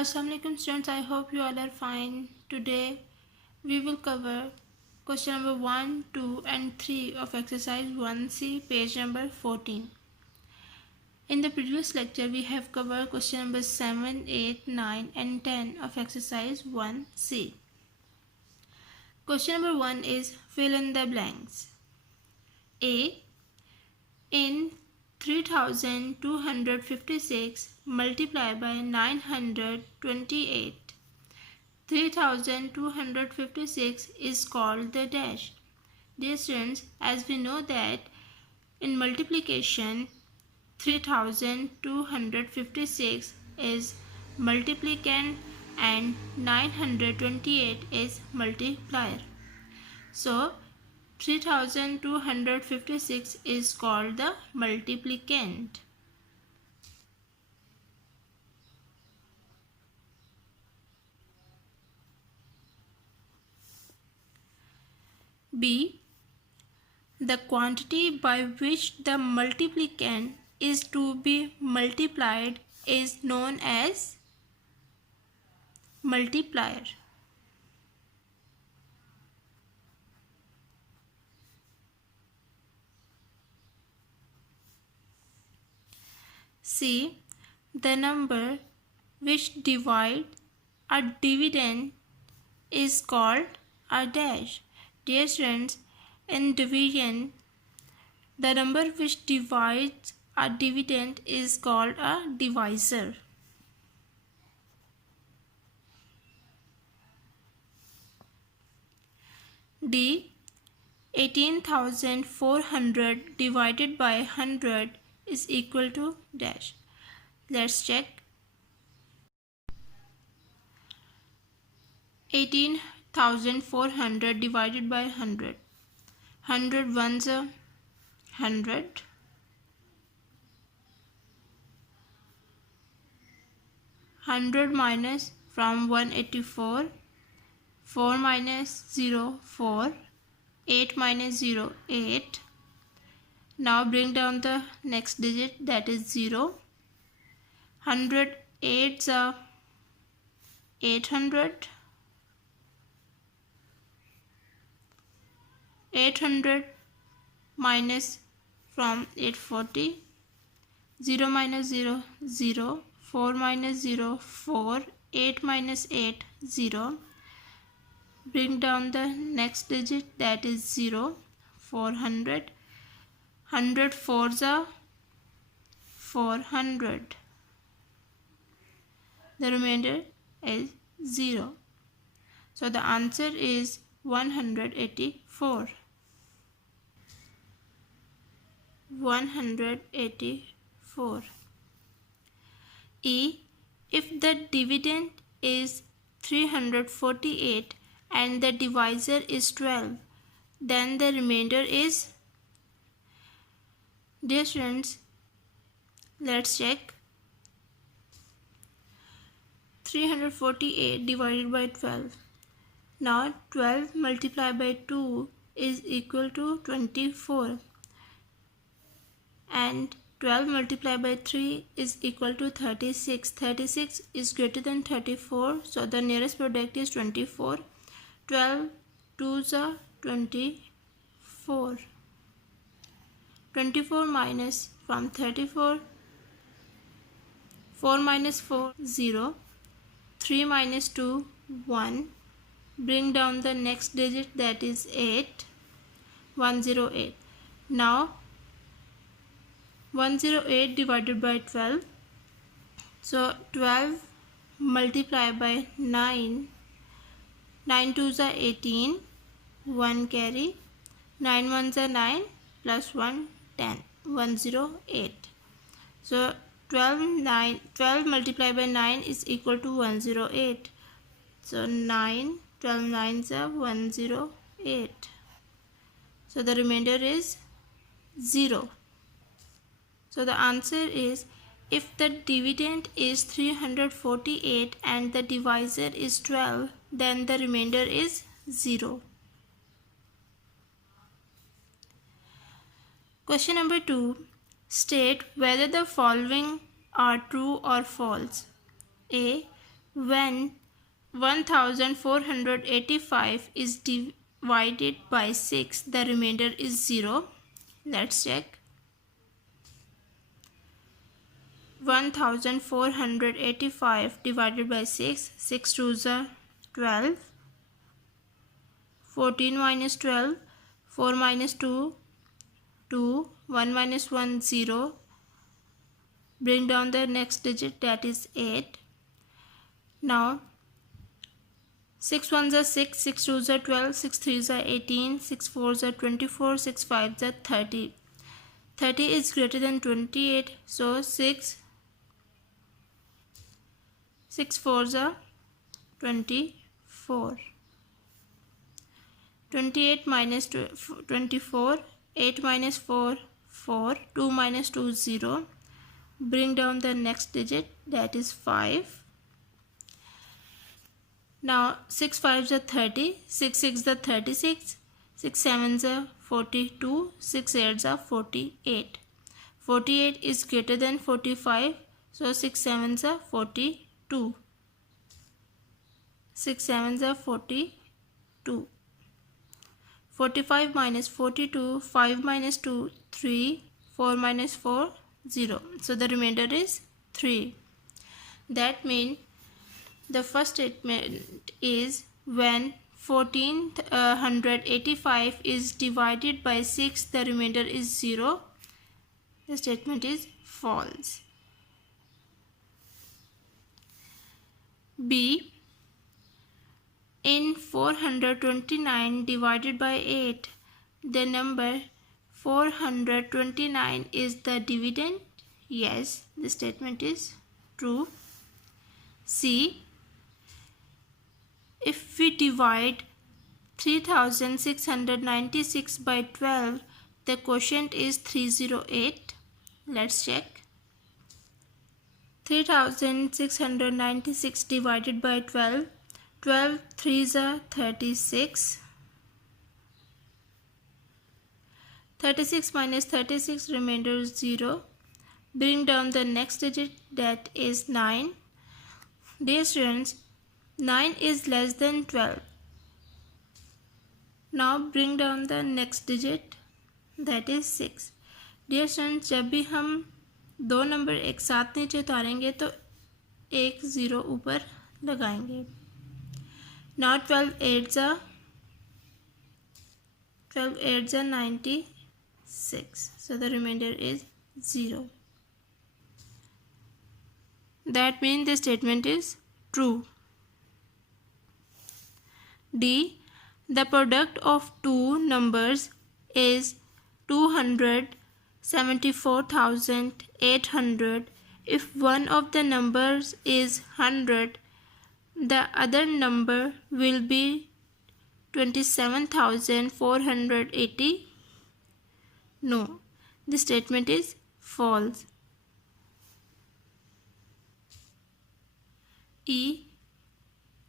Assalamualaikum students, I hope you all are fine. Today we will cover question number 1, 2 and 3 of exercise 1C, page number 14. In the previous lecture we have covered question number 7, 8, 9 and 10 of exercise 1C. Question number 1 is fill in the blanks. A. In 3256 multiplied by 928. 3256 is called the dash. Dear students, as we know that in multiplication 3256 is multiplicand and 928 is multiplier. So 3256 is called the multiplicand. B. The quantity by which the multiplicand is to be multiplied is known as multiplier. C. The number which divides a dividend is called a dash. Dear students, in division, the number which divides a dividend is called a divisor. D. 18,400 divided by 100 is equal to dash. Let's check. 18,400 divided by 100. 100 ones are 100. 100 minus from 184. 4 minus 0, 4. 8 minus 0, 8. Now bring down the next digit, that is 0. 100 8s are 800. 800 minus from 840. 0 minus 0, 0. 4 minus 0, 4. 8 minus 8, 0. Bring down the next digit, that is 0. 400. 100 fours are 400. The remainder is 0. So the answer is 184. 184. E. If the dividend is 348 and the divisor is 12, then the remainder is. Dear students, let's check. 348 divided by 12. Now 12 multiplied by 2 is equal to 24. And 12 multiplied by 3 is equal to 36. 36 is greater than 34. So the nearest product is 24. 12 2s are 24. 24 minus from 34. 4 minus 4, 0. 3 minus 2, 1. Bring down the next digit, that is 8. 108. Now 108 divided by 12. So 12 multiplied by 9. 9 2s are 18. 1 carry. 9 1s are 9 plus 1 10. 108. So 12 multiplied by 9 is equal to 108. So 12 9s are 108. So the remainder is 0. So the answer is, if the dividend is 348 and the divisor is 12, then the remainder is 0. Question number 2. State whether the following are true or false. A. When 1485 is divided by 6, the remainder is 0. Let's check. 1485 divided by 6, 6 2s are 12, 14 minus 12, 4 minus 2, 2, 1 minus 1, 0. Bring down the next digit, that is 8. Now 6 1s are 6, 6 2s are 12, 6 3s are 18, 6 4s are 24, 6 5s are 30. 30 is greater than 28, so 6 4s are 24. 28 minus 24, 8 minus 4, 4, 2 minus 2, 0. Bring down the next digit, that is 5. Now 6 5s are 30, 6 6s are 36, 6 7s are 42, 6 8s are 48. 48 is greater than 45, so 6 7s are 42. 6 7s are 42. 45 minus 42, 5 minus 2, 3, 4 minus 4, 0. So the remainder is 3. That means the first statement is when 1485 is divided by 6, the remainder is 0. The statement is false. B. In 429 divided by 8, the number 429 is the dividend. Yes, the statement is true. C. If we divide 3696 by 12, the quotient is 308. Let's check. 3696 divided by 12. 12 3s are 36. 36 minus 36, remainder is 0. Bring down the next digit, that is 9. Dear students, 9 is less than 12. Now bring down the next digit, that is 6. Dear students, जब भी हम दो number एक साथ नीचे उतारेंगे तो एक 0 ऊपर लगाएंगे. Now 12 8s are 96. So the remainder is 0. That means the statement is true. D. The product of two numbers is 274,800. If one of the numbers is 100, the other number will be 27,480. No, the statement is false. E.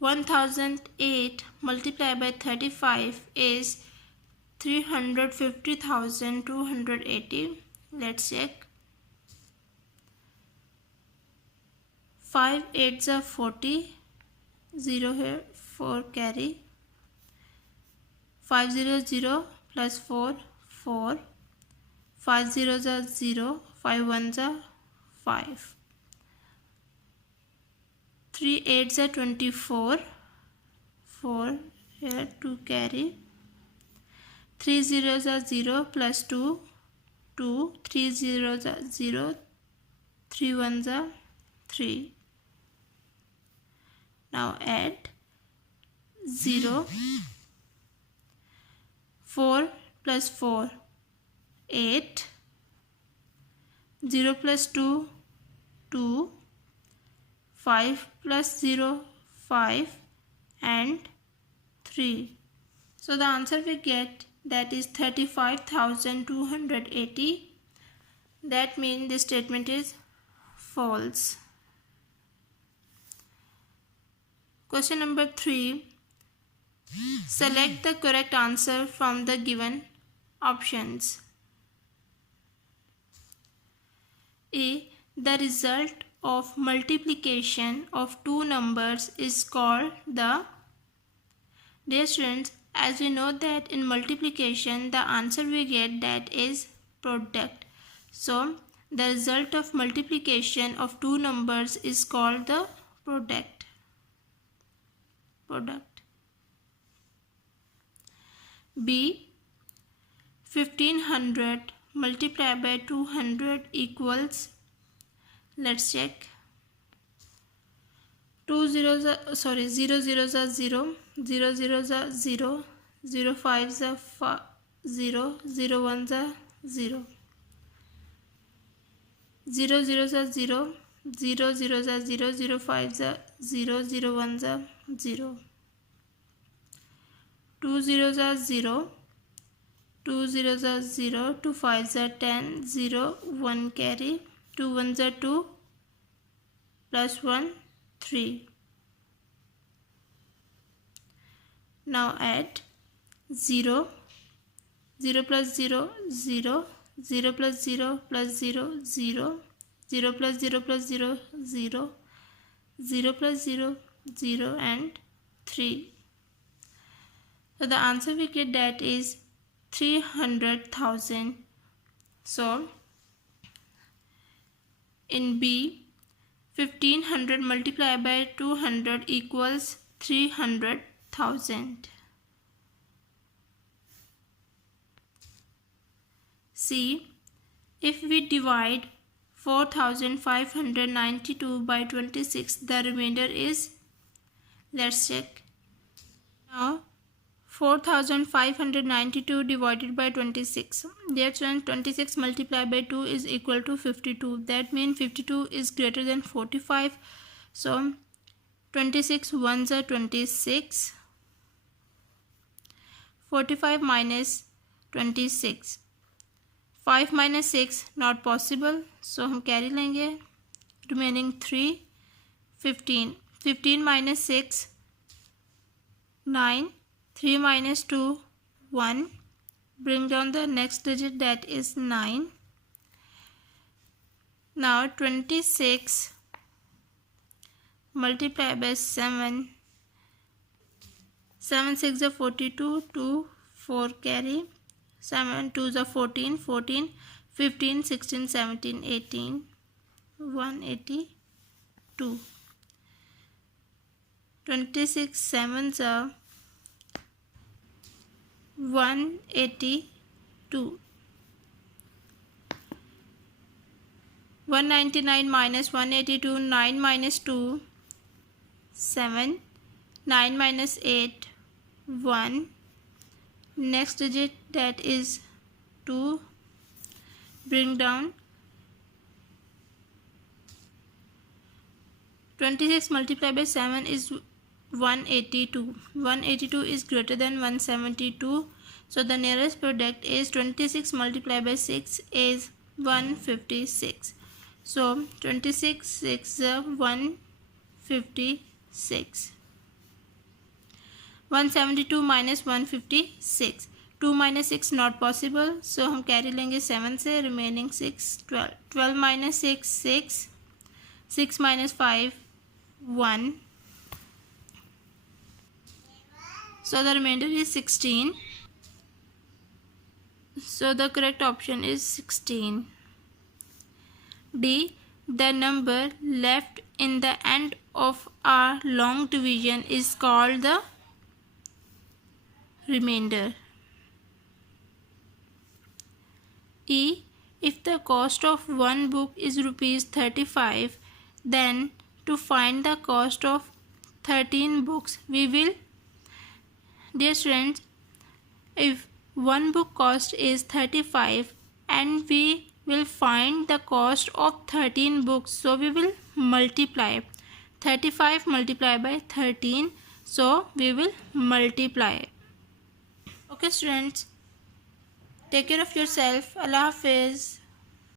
1008 multiplied by 35 is 350,280. Let's check. 5 8s are 40. 0 here, 4 carry. 5 0 0 plus 4 4. 5 zeros are 0. 5 1s are 5. 3 8s are 24. 4 here, 2 carry. 3 zeros are 0 plus 2 2. 3 zeros are 0. 3 1s are 3. Now add 0. 4 plus 4 8. 0 plus 2 2. 5 plus 0 5 and 3. So the answer we get, that is 35,280. That means this statement is false. Question number 3. Select the correct answer from the given options. A. The result of multiplication of two numbers is called the. Dear students, as we know that in multiplication the answer we get, that is product. So the result of multiplication of two numbers is called the product. B. 1500 multiplied by 200 equals, let's check. 0 zeros are 0, 0 zeros are 0, 0 fives are 0, 0 ones are 0, 0 zeros are 0, 0 zeros are 0, 0 fives are 0, 0 ones are 0, 2 zeros are 0, 2 zeros are 0, 2 fives are 10, 0 1 carry, 2 ones are 2, plus 1 3. Now add 0, 0 plus 0 0, 0 plus 0 plus 0 0, 0 plus 0 plus 0 0, 0 plus 0 0 and 3. So the answer we get, that is 300,000. So in B, 1500 multiplied by 200 equals 300,000. C, if we divide 4592 by 26, the remainder is, let's check. Now 4592 divided by 26. That's when 26 multiplied by 2 is equal to 52. That means 52 is greater than 45. So 26 ones are 26. 45 minus 26. 5 minus 6 not possible. So हम carry लेंगे. Remaining 3. 15. 15 minus 6 9. 3 minus 2 1. Bring down the next digit, that is 9. Now 26 multiply by 7. 7 6 are 42, 2 4 carry, 7 2 are 14, 14 15 16 17 18, 182. 26 sevens are 182. 199 minus 182, 9 minus 2 7, 9 minus 8 1. Next digit, that is 2. Bring down. 26 multiplied by 7 is 182. 182 is greater than 172. So the nearest product is 26 multiplied by 6 is 156. So 26 6 156. 172 minus 156. 2 minus 6 not possible. So हम carry लेंगे 7 से. Remaining 6 12. 12 minus 6 6. 6 minus 5 1. So the remainder is 16. So the correct option is 16. D. The number left in the end of a long division is called the remainder. E. If the cost of one book is rupees 35, then to find the cost of 13 books, we will, dear students, if one book cost is 35 and we will find the cost of 13 books, so we will multiply 35 multiplied by 13, so we will multiply. Okay students, take care of yourself. Allah Hafiz.